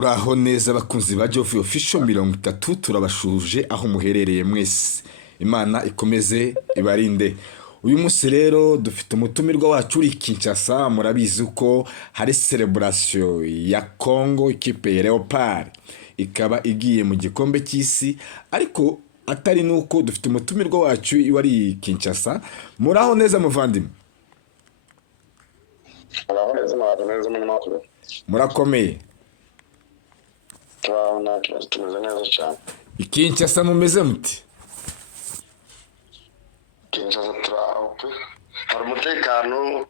Uraho neza abakunzi ba Jovi Official 30 turabashuje aho muherereye mwese. Imana ikomeze ibarinde. Uyu munsi rero dufite umutumirwa wacu uri Kinshasa, murabizi uko hari celebration ya Congo ikipe ya Leopard ikaba igiye mu gikombe cy'isi, ariko atari nuko dufite umutumirwa wacu wari Kinshasa. Muraho neza muvandimwe. Murakomeye. Turabona tumeze neza cyane. Kinshasa mumeze muti? Kinshasa turaho pe, hari umutekano,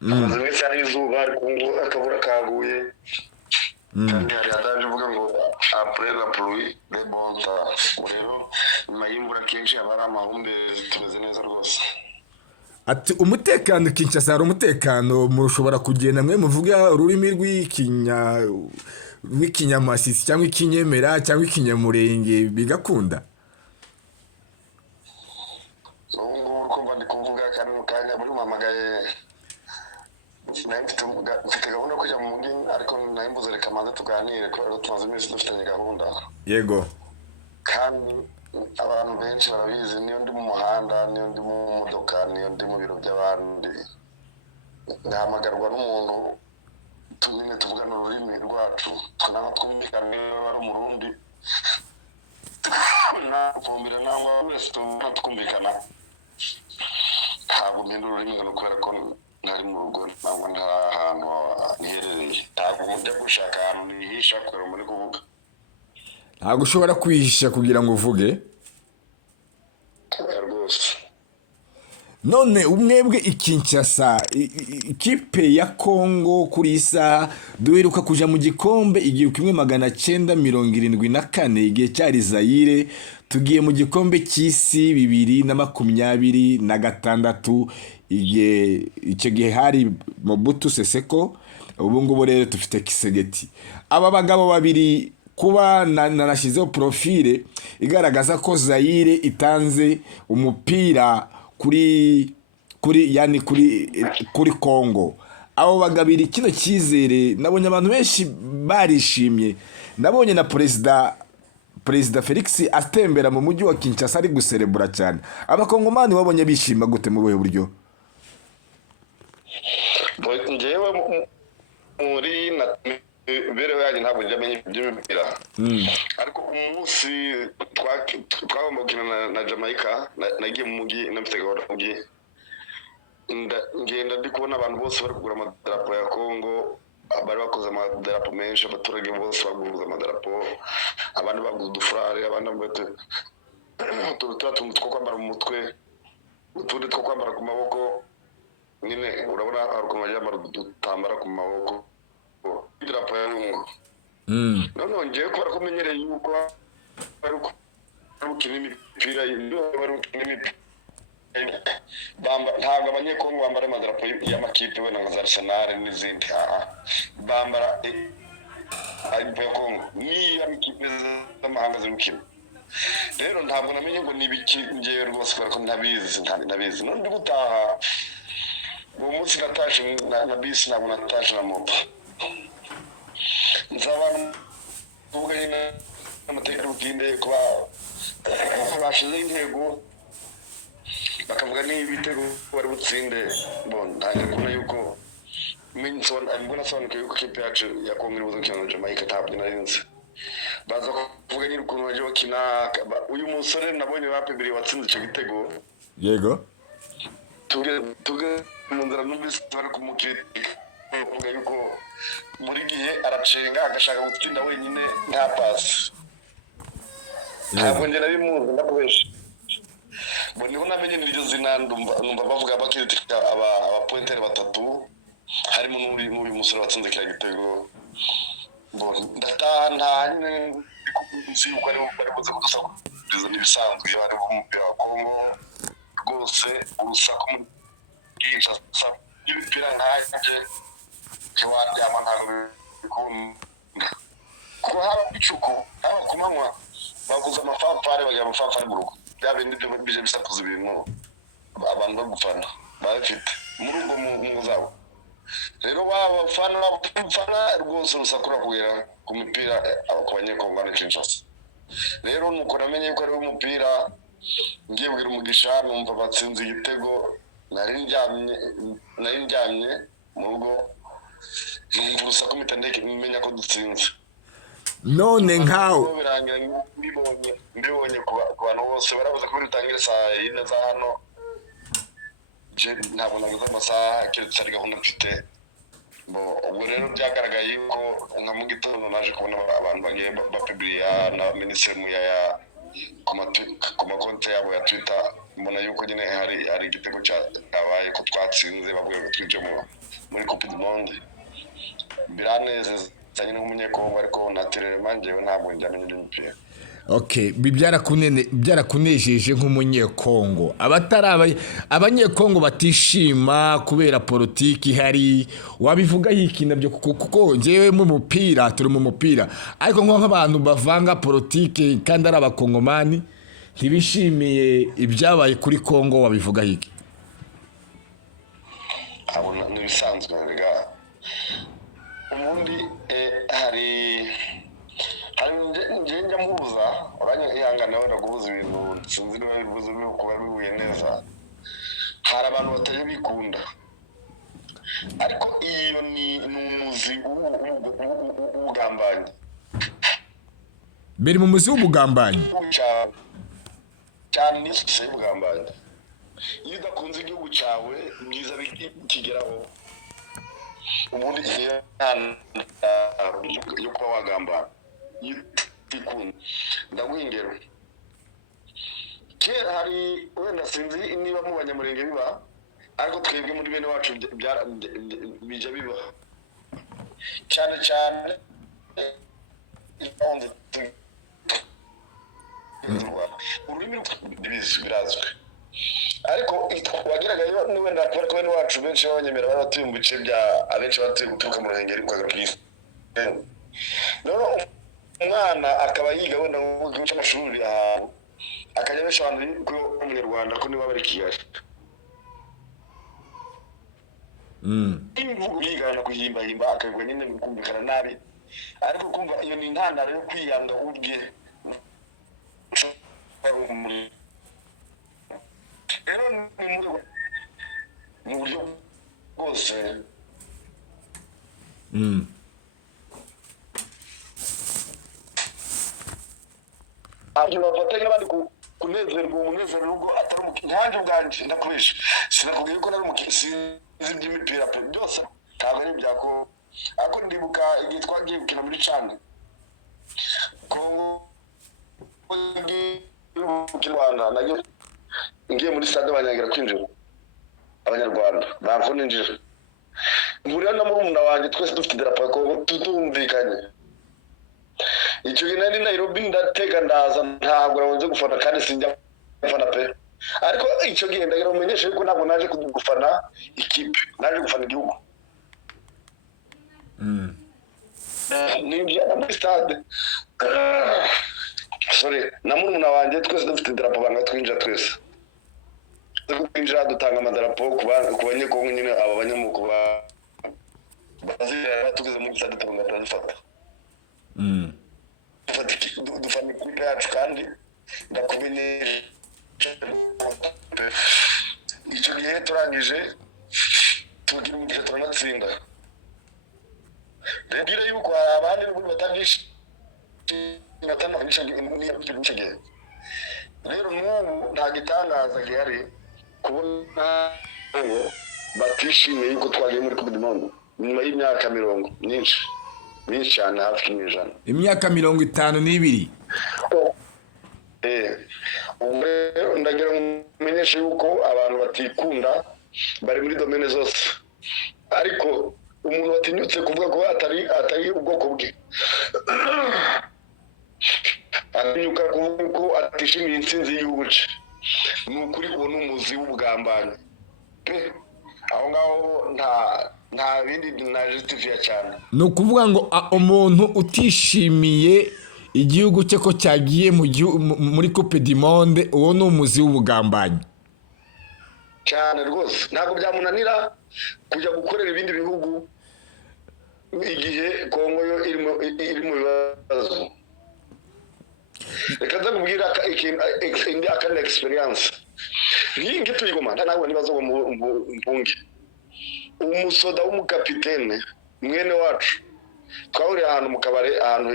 amaze iminsi hari izuba ariko ngo akabura kaguye, kandi hari adanje uvuga ngo après la pluie les bons temps. Rero nyuma y'imvura kenshi haba hari amahumbezi, tumeze neza rwose. Ati umutekano Kinshasa, hari umutekano, mushobora kugenda mwe muvuga ururimi rw'ikinyamasisi cyangwa ikinyemera cyangwa ikinyamurenge bigakunda? Ubu ngubu urumva ndi kuvuga kandi mu kanya muri mpamagaye, mfite gahunda yo kujya mu mujyi ariko nayimbuze, reka manze tuganire kubera ko tumaze iminsi dufitanye gahunda. Yego. Kandi abantu benshi barabizi, niyo ndi mu muhanda, niyo ndi mu modoka, niyo ndi mu biro by'abandi, ndahamagarwa n'umuntu nyine tuvugana ururimi rwacu, twanaho twumvikana niba ari umurundi navumbira nangwa wese tubona twumvikana, ntabwo mpindura ururimi ngo kubera ko ntari mu rugo ntabwo ntari ahantu niherereye, ntabwo njya gushaka ahantu nihisha kubera muri kuvuga. Ntabwo ushobora kwihisha kugira ngo uvuge? Rwose. None umwebwe Kinshasa, ikipe ya Congo kuri isa duheruka kuja mu gikombe igihe 1974 igihe cyari Zaire, tugiye mu gikombe cy'isi 2026 igihe icyo gihe hari Mobutu Sese Seko, ubu ngubu rero dufite Kisegeti. Aba bagabo babiri kuba nanashyizeho profile igaragaza ko Zaire itanze umupira kuri Congo. Abo bagabiri kino cyizere nabonye abantu benshi barishimye, nabonye na Perezida Felix atembera mu mujyi wa Kinshasa ari guserebura cyane. Abakongomani babonye bishima gute mu buhe buryo? Njyewe muri imibereho yanjye ntabwo njya menya iby'imipira, ariko umunsi twagomba gukina na Jamaica, nagiye mu mujyi nafite gahunda mu mujyi, ngenda ndi kubona abantu bose bari kugura amadarapo ya Congo, bari bakoze amadarapo menshi, abaturage bose baguze amadarapo, abandi baguze udufurare, abandi baguze utuntu two kwambara mu mutwe, utundi two kwambara ku maboko, nyine urabona hari ukuntu bagiye bambara udutambara ku maboko idarapo ya Congo. Noneho ngewe kubera ko menyereye yuko bari gukina imipira, ntabwo abanyekongo bambara amadarapo y'amakipe wenda nka za Arsenal n'izindi, bambara ay'ipo ya Congo niyo amakipe z'amahanga ziri gukina. Rero ntabwo namenye ngo nibiki ngewe rwose kubera ko ntabizi. None ndi gutaha uwo munsi natashe na bisi, ntabwo natashe na moto, nzabana kuvuga nyine n'amateka y'ubutinde kuba bashizeho intego bakavuga n'ibitego bari butsinde. Ntangira kubona yuko mbwo nasobanukiwe yuko ikipe yacu ya Congo iri buze gukina na Jamaica, ntabwo nari nzi. Baza kuvuga nyine ukuntu baje bakina, uyu musore nabonye bapibiri watsinze icyo gitego. Yego. Tuge mu nzira numvise bari kumukritika kuvuga yuko muri gihe aracenga agashaka gutsinda wenyine nta pasi. Ntabwo njye nari muzi ndakubesha. Niho namenye n'iryo zina, numva bavuga bakritika abapointeri batatu, harimo n'uyu musore watsinze kiriya gitego. Ndataha nta nyine nzi yuko bari buze kudusakuriza n'ibisanzwe iyo bari umupira wa Congo rwose, urusaku muri Kinshasa y'ibipira nkanjye ntiwaryama, ntabwo bikunda kuko haba icuku, haba ku manywa baguze amafanfare, bagira amafanfare mu rugo, bya bindi bije bisakuza ibintu abantu bagufana babifite muri ubwo mu zabo. rero abafana rwose urusakura kugera ku mipira ku banyekongo na Kinshasa. Rero nuko namenye ko ari umupira ngiye bwira umugisha numva batsinze igitego nari ndyamye mu rugo numva urusaku mpita menya ko dutsinze. none nkawe birangira mbibonye ku bantu bose baravuze ko bitangira saa 4 za hano ntabwo nagize amasaha keretse ari gahunda mfite. Ubwo rero byagaragaye yuko nka mu gitondo naje kubona abantu bagiye bapubliya na minisitiri Muyaya ku makonti yabo ya Twitter, mbona yuko nyine hari igitego cyabaye ko twatsinze bavuye ko twije muri Coupe du Monde. Biranezeza cyane nk'umunyekongo ariko naturellement njyewe ntabwo njyanye n'umupira. Okay, byarakunejeje nk'umunyekongo. Abanyekongo batishima kubera politiki hari wabivuga yiki nabyo kuko njewe mu mupira turi mu mupira ariko nk'abantu bavanga politiki kandi ari abakongomani ntibishimiye ibyabaye kuri Kongo wabivuga yiki? Abona nibisanzwe rega ubundi hari njya mubuza ihangana wenda guhuza ibintu sinzi niba bivuze kuba bihuye neza. Hari abantu batari bikunda ariko iyo ni umuzi w'ubugambanyi, biri mu muzi w'ubugambanyi cyane n'isi y'ubugambanyi. Iyo udakunze igihugu cyawe byiza bikigeraho ubundi yo kuba wagambana ikunda. Ndaguha ingero, kera hari wenda sinzi niba mu banyamurenge biba ariko twebwe muri bene wacu bija biba cyane cyane ururimi birazwi ariko wageragayo ni wenda kubera ko bene wacu benshi b'abanyemera batuye mu bice bya abenshi batuye guturuka mu Ruhengeri kwa Kristo. Umwana akaba yiga wenda mu gihugu cy'amashuri ahantu akajya abeshya ko umunyarwanda ko niba bari Kigali. Imvugo yigana kuhimbahimba akabwo nyine kumvikana nabi ariko kumva iyo ni intandaro yo kwiyanga ubwe. Rero ni buryo bwose abyo bafatanya abandi kunezerwa umunezero n'ubwo atari umukanje ubwanje ndakubesha sinakubwiye ko nari umukisi iby'imipira pe byose ntabwo ari ibyako ariko ndibuka igihe twagiye gukina muri Chan ko Rwanda nayo ngiye muri stade banyagira kwinjira abanyarwanda bako ninjira ngurira na murumuna wanjye twese dufite idarapo ko tutumvikanye. Icyo gihe nari Nairobi ndatega ndaza ntabwo nabanze gufana kandi sinjya gufana pe ariko icyo gihe ndagira umenyeshe ko ntabwo naje gufana ikipe naje gufana igihugu. Ninjira muri stade na murumuna wanjye twese dufite idarapo banga twinjira twese twinjira dutanga amadarapo ku banyekongo nyine aba banyamuko bazira tugeze muri stade tugomba dufata dufana ikipe yacu kandi ndakubineje. Icyo gihe turangije tugira umugisha turanatsinda. Rero yuko abandi batabyishe rero n'ubu nta gitangaza gihari kubona batishimiye yuko twagiye muri Coupe du Monde nyuma y'imyaka myinshi cyane hafi y'ijana, imyaka 52. Ndagira umenyeshe yuko abantu batikunda bari muri domene zose ariko umuntu watinyutse kuvuga ko atari ubwoko bwe atinyuka kuvuga ko atishimiye intsinzi y'igihugu cye ni ukuri uwo ni umuzi w'ubugambanyi aho ngaho nta bindi na justifia cyane. Ni ukuvuga ngo umuntu utishimiye igihugu cye ko cyagiye muri Coupe du Monde uwo ni umuzi w'ubugambanyi cyane rwose. Ntabwo byamunanira kujya gukorera ibindi bihugu igihe Kongo yo iri mu bibazo. Reka nza kubwira indi akandi experience nk'ingi tuyigoma ntabwo nibazo ngo mpunge umusoda w'umukapitene mwene wacu twahuriye ahantu mu kabare ahantu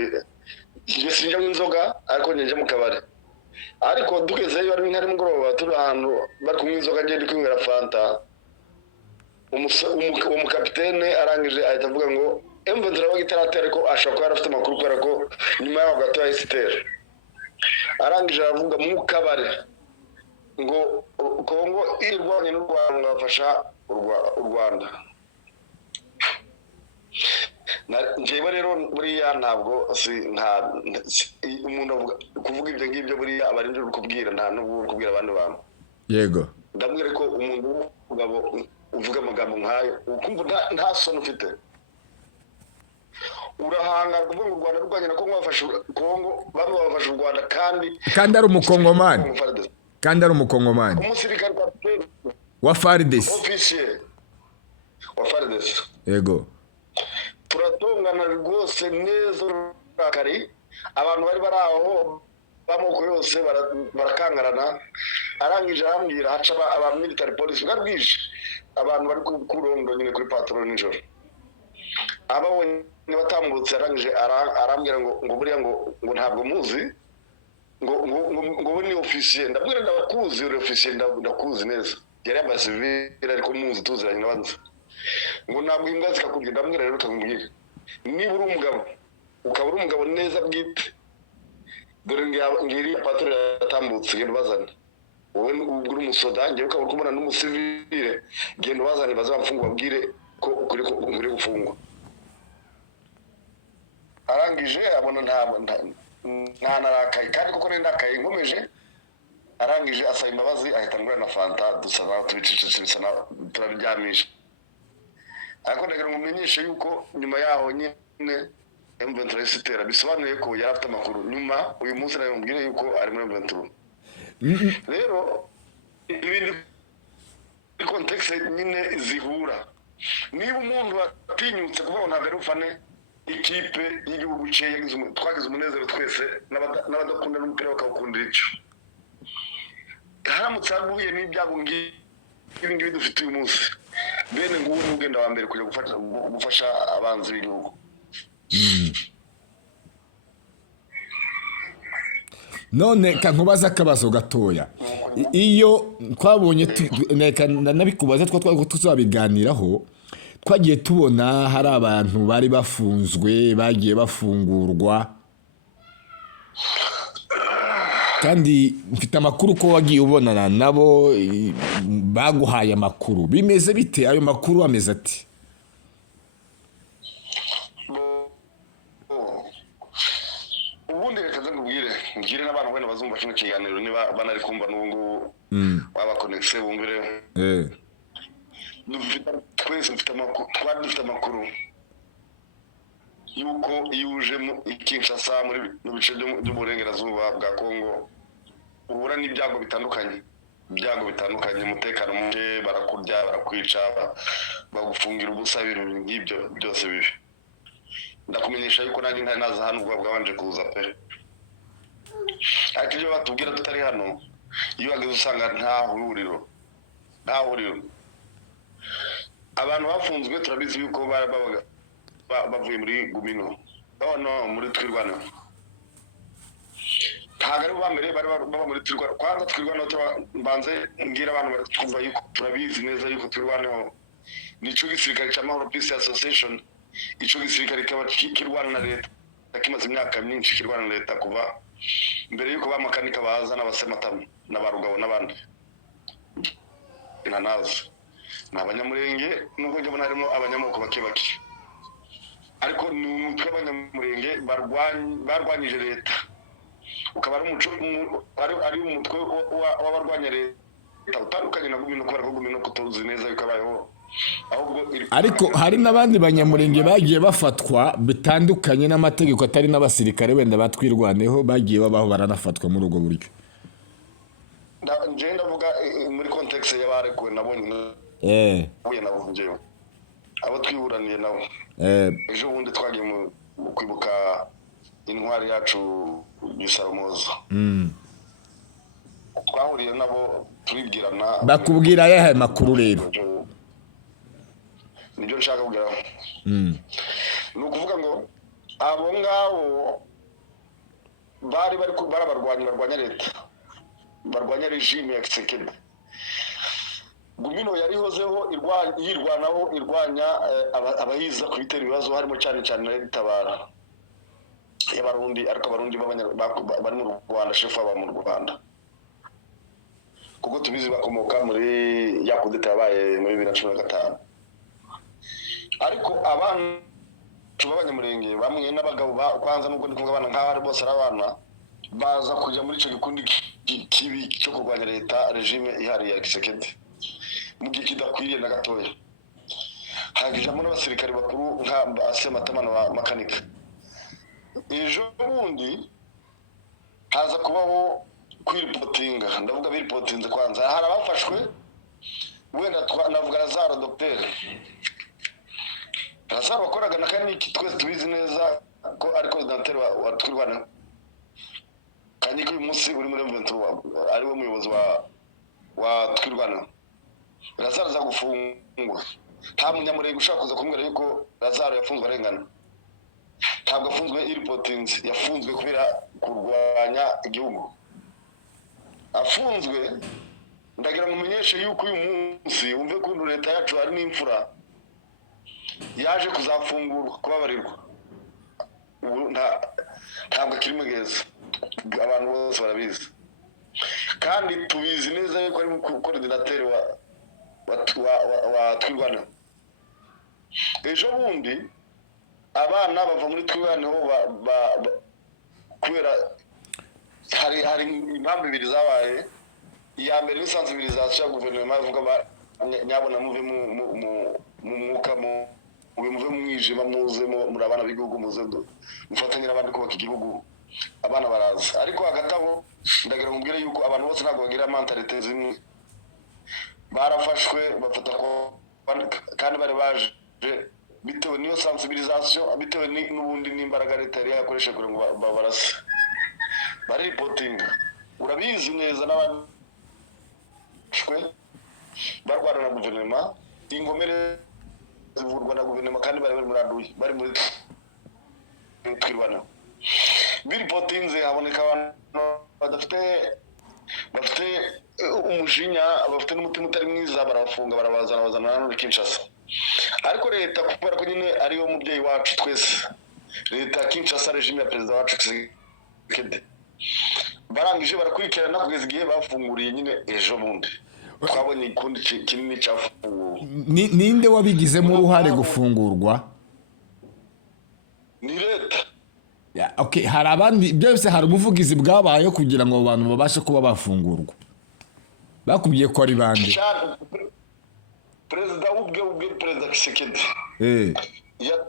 sinjya inzoga ariko njye mu kabare ariko dukezeyo ari nkari mugoroba turi ahantu bari kunywa inzoga ngende kwinywera fanta umukapitene arangije ahita avuga ngo M23 bagitaratera ariko ashaka ko yarafite amakuru kubera ko nyuma yaho gato yahise arangije aravuga mu kabare ngo Kongo irwanye n'u Rwanda bafasha u Rwanda. Njyewe rero buriya ntabwo umuntu avuga kuvuga ibyo ngibyo buriya abarinzi uri kubwira nta n'ubwo kubwira abandi bantu. Yego. Ndabwira ko umuntu w'umugabo uvuga amagambo nk'ayo ukumva nta soni ufite. Urahanga kuvuga u Rwanda rwanye na Kongo bafasha Kongo bamwe bafasha u Rwanda kandi ari umukongomani. Kandi ari umukongomani. Umusirikare wa FARDC. Officier wa FARDC. Yego. Turatongana rwose neza rakari abantu bari baraho bamoko yose barakangarana arangije arambwira haca aba military police bwabwije abantu bari kurondo nyine kuri patrol nijoro ababonye batambutse arangije arambwira ngo buriya ngo ntabwo muzi ngo ni officier ndabwira ndakuzi uri officier ndakuzi neza yari abasivile ariko muzi tuziranye n'abanzi ngo ntabwo imbwa zikakubwira ndamwira rero ukamubwira niba uri umugabo ukaba uri umugabo neza bwite dore ngiri patrol yatambutse genda bazana wowe uri umusoda ngiye ukaba kumubona n'umusivile genda bazana bazamfunga babwire ko ukuri gufungwa arangije abona nta narakaye kandi kuko nendakaye nkomeje arangije asaba imbabazi ahita ngura na fanta dusaba tubicicitse bisana turaryamisha ariko ndagira ngo umenyeshe yuko nyuma yaho nyine M23 isitera bisobanuye ko yari afite amakuru nyuma uyu munsi nayo mbwire yuko ari muri M23 rero ibindi context nyine zihura niba umuntu atinyutse kuvuga ntabwo ari ufane ikipe y'igihugu cye twagize umunezero twese n'abadakunda n'umupira bakawukundira icyo haramutse haguye n'ibyago ngibi dufite uyu munsi bene ngubu n'ugenda wa mbere kujya gufasha abanzi b'igihugu. None kankubaza akabazo gatoya iyo twabonye nabikubaza tuzabiganiraho twagiye tubona hari abantu bari bafunzwe bagiye bafungurwa kandi mfite amakuru ko wagiye ubonana nabo baguhaye amakuru bimeze bite ayo makuru ameze ati ubundi reka ngubwire ngire n'abantu bene bazumva kino kiganiro niba banari kumva n'ubu baba connecté bumvire twese dufite amakuru yuko iyo uje mu Kinshasa mu bice by'uburengerazuba bwa Kongo uhura n'ibyago bitandukanye umutekano muke barakurya barakwica bagufungira ubusa ibintu nk'ibyo byose bibi ndakumenyesha yuko nanjye ntari naza hano ubwo bwabanje kuza pe ariko ibyo batubwira tutari hano iyo wageze usanga nta huriro abantu bafunzwe turabizi yuko bavuye muri Gumino muri Twirwaneho ntabwo ari bambere baba muri Twirwaneho kwanza Twirwaneho mbanze ngira abantu twumva yuko turabizi neza yuko Twirwaneho nico gisirikare cy'amahoro Peace Association ico gisirikare kirwana na leta kimaze imyaka myinshi kirwana na leta kuva mbere yuko bamakanika baza n'abasematamu n'abarugabo n'abandi inanazi n'abanyamurenge nubwo njye mbona harimo abanyamoko bake ariko ni umutwe w'abanyamurenge barwanyije leta ukaba ari umutwe w'abarwanya leta utandukanye na Gumino kubera ko Gumino kutuzi neza yuko abayeho ariko hari n'abandi banyamurenge bagiye bafatwa bitandukanye n'amategeko atari n'abasirikare wenda batwirwaneho bagiye babaho baranafatwa muri ubwo buryo nje ndavuga muri context y'abarekuwe nabonye uye nabo njyewe abo twiburaniye nabo ejo bundi twagiye mu kwibuka intwari yacu Gisarumoza twahuriye nabo turibwirana bakubwira yahe makuru rero nibyo nshaka kugira ni ukuvuga ngo abo ngabo bari barwanya leta barwanya regime ya Kisekedi Gumino yarihozeho irwanya abahiza ku bitera ibibazo harimo cyane Tabara y'abarundi ariko abarundi bari mu Rwanda shefu aba mu Rwanda kuko tubizi bakomoka muri yakudeta yabaye muri 2015 ariko abantu b'abanyamurenge bamwe n'abagabo kwanza nubwo ndi kuvuga abana nk'abari bose arabana baza kujya muri ico gikundi kibi cyo kurwanya leta regime ihari ya Kisekedi mu gihe kidakwiriye na gatoya hagijamo n'abasirikare bakuru nka Asematamana wa makanika ejo bundi haza kubaho kwiripotinga ndavuga biripotinze kwanza hari abafashwe wenda navuga Lazaro Dr Lazaro wakoraga na Kaniki twese tubizi neza ko ari coordinateur wa Twirwana Kaniki uyu munsi uri muri M23 ari we muyobozi wa Twirwana Lazaro za gufungwa nta munyamurenge ushaka kuza kumwira yuko Lazaro yafunzwe arengana ntabwo afunzwe iripotinze yafunzwe kubera kurwanya igihugu afunzwe ndagira ngo mumenyeshe yuko uyu munsi wumve ko leta yacu ari n'imfura yaje kuzafungurwa kubabarirwa ntabwo akiri mugeza abantu bose barabizi kandi tubizi neza yuko ari coordinateur wa Twirwana ejo bundi abana bava muri Twirwana ho kubera hari impamvu ibiri zabaye iya mbere ni sensibilisation ya guverinoma ivuga nyabona muve mu mwuka muve mu mwijima muze muri abana b'igihugu muze mufatanye n'abandi kubaka igihugu abana baraza ariko hagatabo ndagira ngo mbwire yuko abantu bose ntabwo bagira mentalite zimwe barafashwe bafata ko kandi bari baje bitewe n'iyo sensibilisation bitewe n'ubundi n'imbaraga leta yari yakoresha kugira ngo babarase bari reportinga urabizi neza n'abandi barwana na guverinoma ingomere zivurwa na guverinoma kandi bari muri aduye bari muri Twirwana biripotinze haboneka abantu bafite umujinya bafite n'umutima utari mwiza barabafunga barabazana muri Kinshasa ariko leta kubera ko nyine ariyo mubyeyi wacu twese leta Kinshasa regime ya president wacu Kisekedi barangije barakurikirana kugeza igihe bafunguriye nyine ejo bundi twabonye ikundi kinini cyafunguwe ninde wabigizemo uruhare gufungurwa ni leta okay hari abandi byose hari ubuvugizi bwabaye kugira ngo abantu babashe kuba bafungurwa bakubwiye ko ari bande perezida ubwe perezida Kisekedi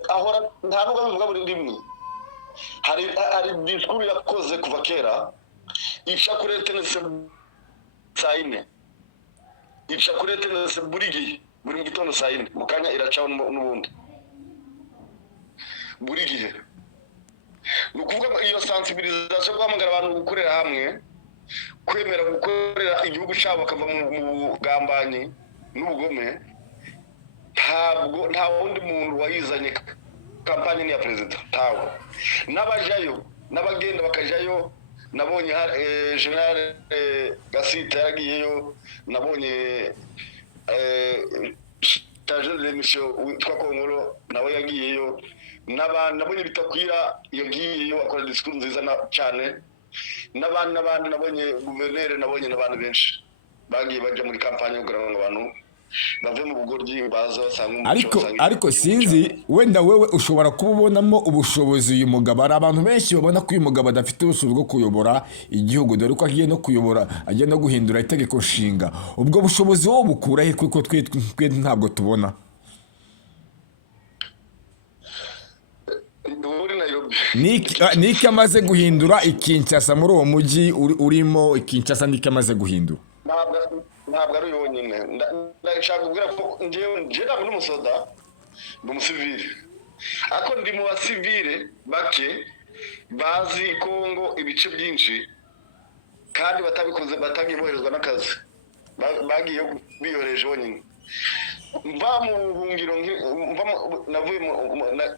ahora nta nubwo bivuga buri rimwe hari discours yakoze kuva kera ica kuri tenese sayine ica kuri tenese buri gihe buri gitondo sayine mukanya iracaho n'ubundi buri gihe nukuvuga iyo sensibilisation guhamagara abantu gukorera hamwe kwemera gukorera igihugu cyabo bakava mu bugambanyi n'ubugome nta wundi muntu wayizanye kampanye ni ya perezida tawo n'abajayo n'abagenda bakajayo nabonye General Gasita yaragiyeyo nabonye chargé de mission witwa Kongolo nawe yagiyeyo nabonye bitakwira yagiyeyo akora discours nziza cyane n'abandi nabonye guverineri nabonye n'abantu benshi bagiye baje muri kampanye kugira ngo abantu bave mu bugoryi baza basanga ariko sinzi wenda wewe ushobora kubonamo ubushobozi uyu mugabo ari abantu benshi babona ko uyu mugabo adafite ubushobozi bwo kuyobora igihugu dore ko agiye no kuyobora agiye no guhindura itegeko nshinga ubwo bushobozi wo bukura he kuko twe ntabwo tubona niki amaze guhindura Kinshasa muri uwo mujyi urimo Kinshasa niki amaze guhindura ntabwo ari yonyine ndashaka kubwira ko njyewe ntabwo ndi umusoda ndi umusivile ariko ndi mu basivile bake bazi Kongo ibice byinshi kandi batabikoze batagiye boherezwa n'akazi bagiye biyoreje bonyine mva mu buhungiro navuye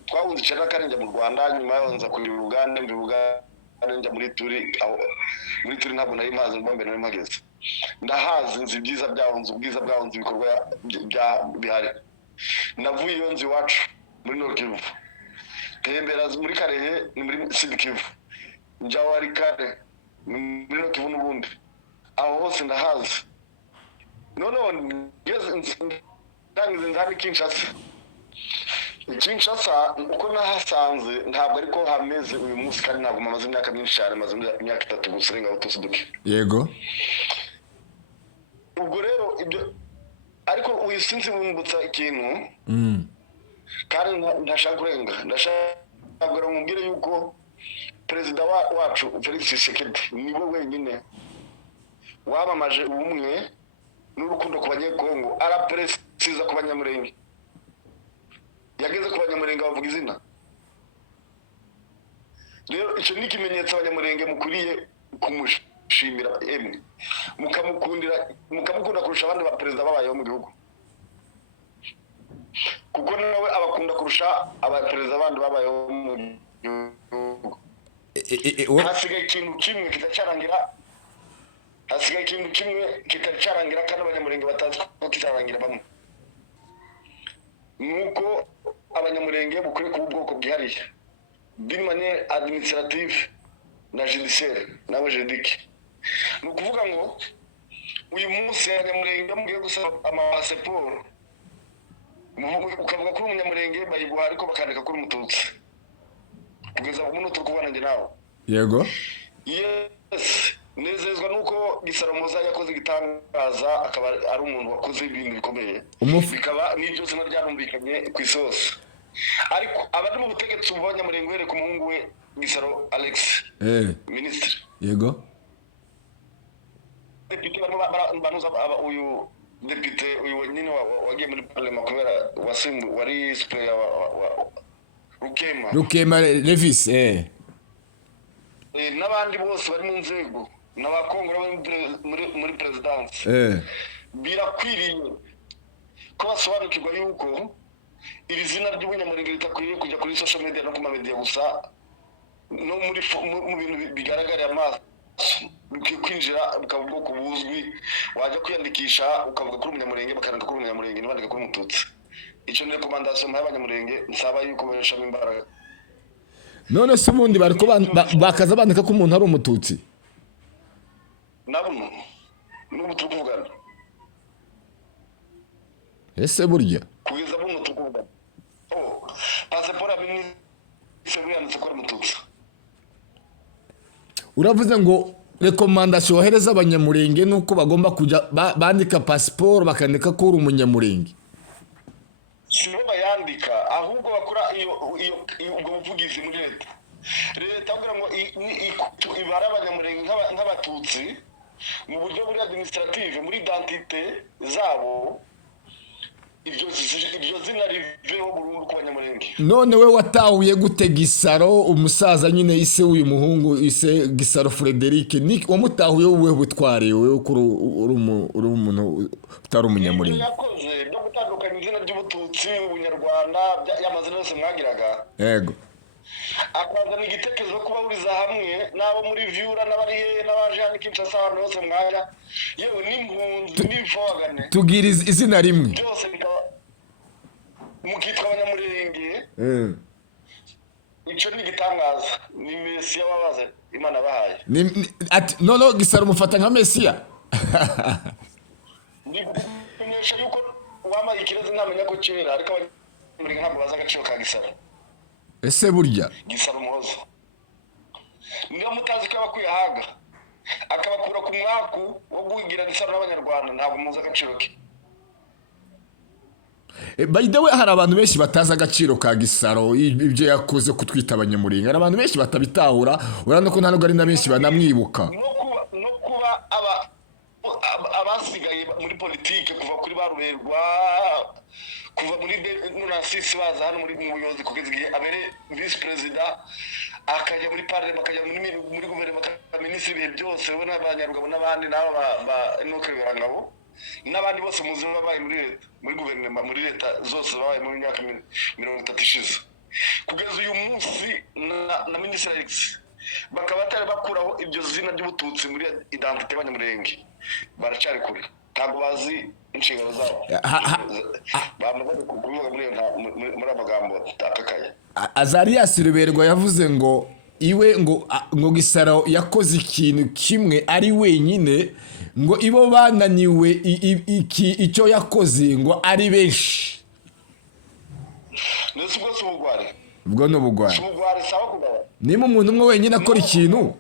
twahunze icyenda kandi njya mu Rwanda nyuma yaho nza kuri Uganda njya muri Turi ntabwo nari mazi mbombe nari mpageze ndahazi nzi ibyiza byahunze ubwiza byahunze ibikorwa bihari navuye iyo nzi iwacu muri Nord Kivu tembera muri Karehe ni muri Sud Kivu njyaho ari kare muri Nord Kivu n'ubundi aho hose ndahazi noneho ndangize nzari Kinshasa uko nahasanze ntabwo ariko hameze uyu munsi kandi ntabwo mamaze imyaka myinshi cyane maze imyaka 3 gusa renga utusi duke yego ubwo rero ibyo ariko uyu sinzi bumbutsa ikintu kandi ndashaka kurenga ndashaka kumubwira yuko perezida wacu Felix Tshisekedi niwe wenyine wamamaje ubumwe n'urukundo ku banyekongo arapresiza ku banyamurenge yageze ku banyamurenge bavuga izina rero icyo ni ikimenyetso abanyamurenge mukuriye kumushimira emwe mukamukunda kurusha abandi ba perezida babayeho mu gihugu kuko nawe abakunda kurusha abaperezida abandi babayeho mu gihugu hasigaye ikintu kimwe kitacarangira kandi abanyamurenge batazi ko kitarangira bamwe nuko abanyamurenge bukuri ku bwoko bwihariye d'une manière administrative na judiciaire nawe juridique ni ukuvuga ngo uyu munsi abanyamurenge mugiye gusaba amaseporo ukavuga kuri umunyamurenge bayiguha ariko bakandika kuri umututsi kugeza ubu turi kubona njye nawe yego yes nezezwa nuko Gisaramuza yakoze igitangaza akaba ari umuntu wakoze ibintu bikomeye bikaba n'ibyo zina ryarumvikanye ku isosi ariko abari mu butegetsi bw'abanyamurenge wereka umuhungu we Gisaro Alex ministre yego depite banuza uyu depite uyu nyine wagiye muri parlement kubera wasimbu wari sprayer wa Rukema Levis n'abandi bose bari mu nzego n'abakongora muri presidence birakwiriye ko basobanukirwa yuko iri zina ry'ubunyamurenge ritakwiriye kujya kuri social media no ku ma media gusa no muri mu bintu bigaragarira amaso kwinjira bukaba ubwoko buzwi wajya kwiyandikisha ukavuga kuri umunyamurenge bakandika kuri umunyamurenge ntibandika kuri umututsi icyo ni recommandation y'abanyamurenge nsaba yuko bashamo imbaraga none se ubundi bariko bakaza bandika ko umuntu ari umututsi nabuno n'ubu tukuvugana ese burya kugeza buno tukuvugana passport abini se buyanditse ko ari umututsi uravuze ngo recommandation wohereza abanyamurenge nuko bagomba kujya bandika passport bakandika ko uri umunyamurenge sibo bayandika ahubwo bakora iyo ubwo buvugizi muri leta kugira ngo ibara abanyamurenge nk'abatutsi mu buryo buri administrative muri identité zabo iryo zina riveho burundu ku banyamurenge none we watahuye gute Gisaro umusaza nyine ise uyu muhungu ise Gisaro Frederic ni wamutahuye wowe butware wewe kuri uri umuntu utari umunyamurenge yakoze byo gutandukanya izina ry'ubututsi ubunyarwanda y'amazina yose mwagiraga yego akazana igitekerezo kuba uriza hamwe n'abo muri Vyura n'abari n'abaje hano Kinshasa abantu bose mwaja yewe n'impunzi n'imfogane tugira izina rimwe byose bikaba mukitwa abanyamurenge icyo ni igitangaza ni Mesiya wabaze Imana bahaye ati no Gisaro mufata nka Mesiya ni kumenyesha yuko wamaye ikibazo ntamenya ko kera ariko abanyamurenge ntabwo baza agaciro ka Gisaro ese burya Gisaro Muhoza niyo mutazi ko abakwihaga akabakura ku mwaku wo guhigira Gisaro n'abanyarwanda ntabwo muzi agaciro ke by the way hari abantu benshi bataza agaciro ka Gisaro ibyo yakoze kutwita abanyamurenge hari abantu benshi batabitahura urabona ko nta nubwo ari na benshi banamwibuka no kuba aba abasigaye muri politike kuva kuri baruberwa kuva muri nunasisi baza hano muri mu buyobozi kugeza igihe abere vice president akajya muri parlement akajya muri guverinoma minisitiri ibihe byose we n'abanyarugabo n'abandi nabo ba Enoch Birangabo n'abandi bose muzi babaye muri guverinoma muri leta zose babaye mu myaka 30 ishize kugeza uyu munsi na minisitiri Alex bakaba batari bakuraho iryo zina ry'ubututsi muri identite y'abanyamurenge baracari kure ntabwo bazi inshingano zabo bamaze kuvuga muri amagambo atakaye. Azarias Ruberwa yavuze ngo iwe ngo Gisaro yakoze ikintu kimwe ari wenyine ngo ibo bananiwe icyo yakoze ngo ari benshi. Nese ubwo subugware ubwo no bugware subugware sawa kugaba nimo umuntu umwe wenyine akora ikintu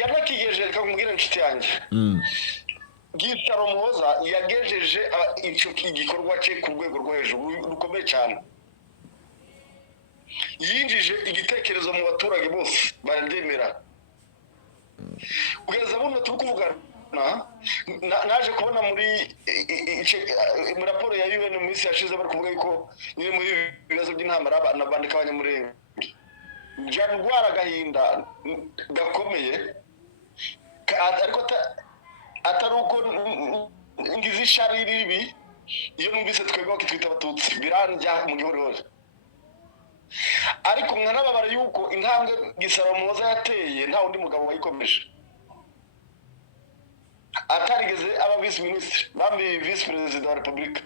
yanakigeje reka kumubwira inshuti yanjye Gisaro Muhoza yagejeje icyo igikorwa cye ku rwego rwo hejuru rukomeye cyane yinjije igitekerezo mu baturage bose barabyemera kugeza buno turi kuvugana naje kubona muri raporo ya UN mu minsi yashize bari kuvuga yuko nyine muri ibibazo by'intambara n'abandika abanyamurenge byarwara agahinda gakomeye ariko atari uko ngize ishari ribi iyo numvise twebwe kitwita abatutsi biranja mu gihorihori ariko nkanababara yuko intambwe Gisaro Muhoza yateye nta undi mugabo wayikomeje atarigeze aba vice ministre bambi vice president wa republika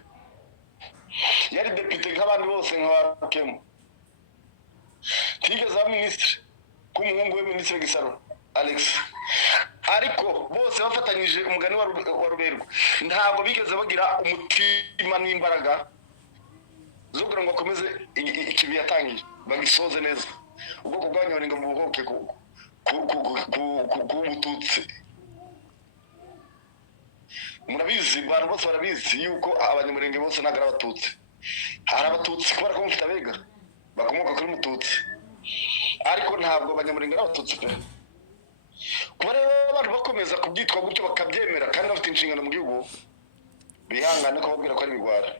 yari depute nk'abandi bose nk'abakemu tigeze aba ministre k'umuhungu we ministre Gisaro Alex ariko bose bafatanyije umugani wa Ruberwa ntabwo bigeze bagira umutima n'imbaraga zo kugira ngo bakomeze ikibi yatangiye bagisoze neza ubwoko bw'abanyamurenge mu buhoke ku bututsi murabizi abantu bose barabizi yuko abanyamurenge bose ntabwo ari abatutsi hari abatutsi kubera ko mufite abega bakomoka kuri mututsi ariko ntabwo abanyamurenge ari abatutsi pe kuba rero abantu bakomeza kubyitwa gutyo bakabyemera kandi bafite inshingano mu gihugu bihangane ko babwira ko ari bigwara.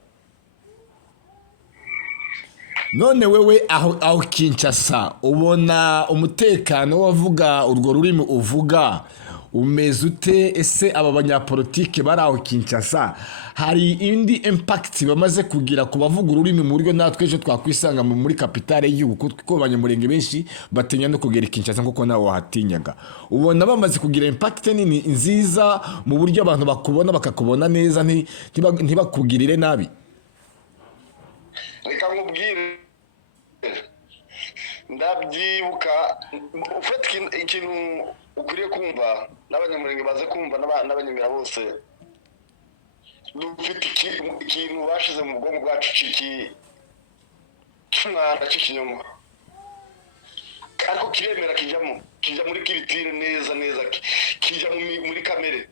None wewe aho Kinshasa ubona umutekano wavuga urwo rurimi uvuga umeze ute? Ese aba banyapolitike bari aho Kinshasa hari indi impact bamaze kugira ku bavuga ururimi mu buryo natwe ejo twakwisanga muri capitale y'igihugu kuko abanyamurenge benshi batinya no kugera Kinshasa kuko nawe wahatinyaga? Ubona bamaze kugira impact nini nziza mu buryo abantu bakubona bakakubona neza ntibakugirire nabi? Reka nkubwire ndabyibuka ufite ikintu ukuriye kumva n'abanyamurenge baze kumva n'abanyemera bose dufite ikintu bashize mu bwonko bwacu cy'umwanda cy'ikinyoma ariko kiremera kijya muri kiritire neza kijya muri kamere.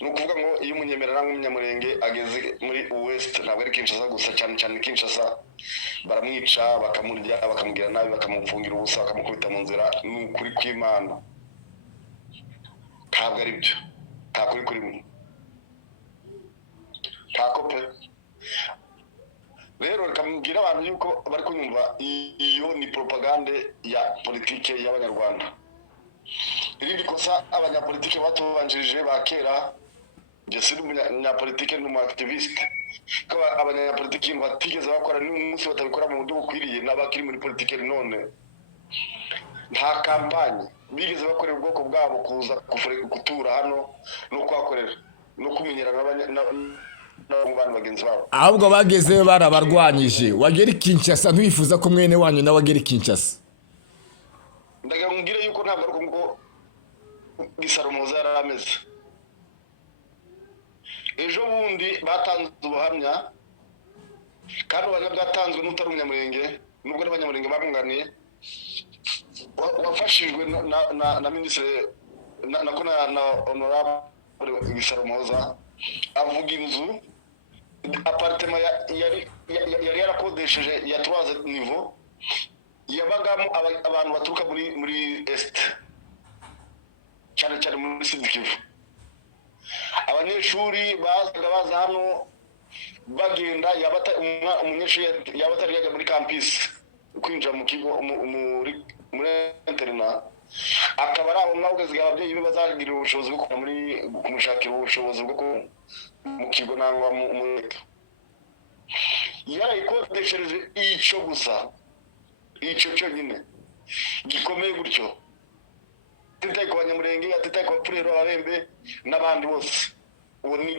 Ni ukuvuga ngo iyo umunyemera n'umunyamurenge ageze muri West ntabwo ari Kinshasa gusa, cyane Kinshasa baramwica bakamurya bakamugira nabi bakamufungira ubusa bakamukubita mu nzira. Ni ukuri kw'Imana ntabwo ari byo, nta kuri kurimo, nta kope. Rero rikamubwira abantu yuko bari kunyumva iyo ni propagande ya politike y'abanyarwanda. Irindi kosa abanyapolitike batubanjirije bakera Jesuri umunyapolitike n'umu activiste ko abanyapolitike batigeze bakora n'umunsi batabikora mu buryo bukwiriye n'abakiri muri politike none nta kampanye bigeze bakorera ubwoko bwabo kuza gutura hano no kwakorera no kumenyera n'abandi bagenzi babo. Ahubwo bageze barabarwanyije. Wagera Kinshasa ntiwifuza ko mwene wanyu nawe agera Kinshasa? Ndaga ngire yuko ntabwo ari ngo Gisaro Muhoza yarameze. Ejo bundi batanze ubuhamya kandi ubuhamya bwatanzwe n'utari umunyamurenge nubwo n'abanyamurenge bamwunganiye wafashijwe na minisitiri na honorable Gisaro Muhoza avuga inzu apartment yari yarakodesheje ya 3 niveau yabagamo abantu baturuka muri est cyane cyane muri Sud Kivu. Abanyeshuri baza hano bagenda umunyeshuri yaba atari yajya muri campus kwinjira mu kigo muri interna, akaba ari abo mwabugeze ababyeyi be bazagira ubushobozi bwo kumushakira ubushobozi bwo mu kigo nangwa mu leta. Yarayikodeshereje icyo gusa, icyo cyonyine gikomeye gutyo, atitaye ku banyamurenge, atitaye ku bapfurero, ababembe n'abandi bose. Uwo ni